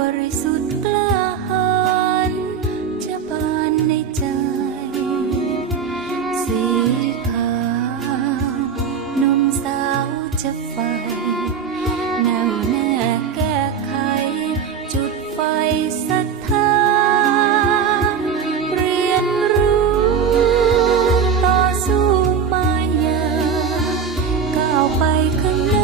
บริสุทธิ์กล้าหาญจะบานในใจ สีขาวนมสาวจะไฟแนวแน่แก้ไข จุดไฟศรัทธาเรียนรู้ต่อสู้มายาก้าวไปข้างหน้า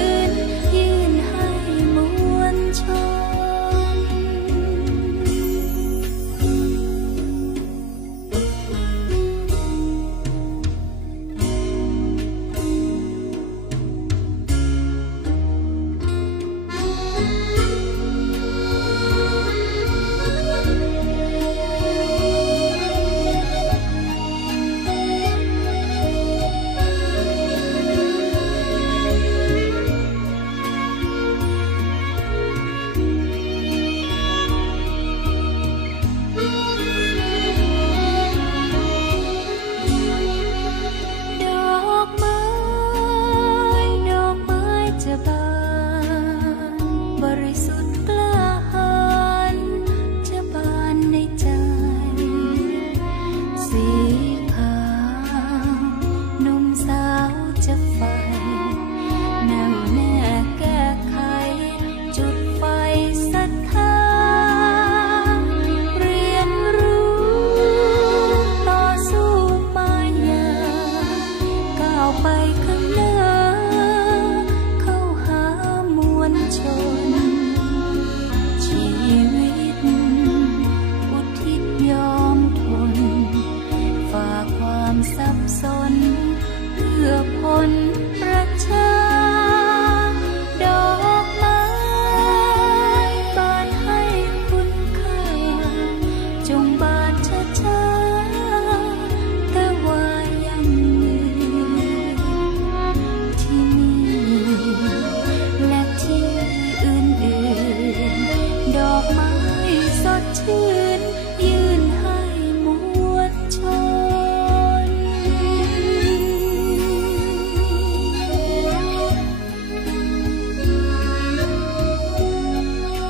good.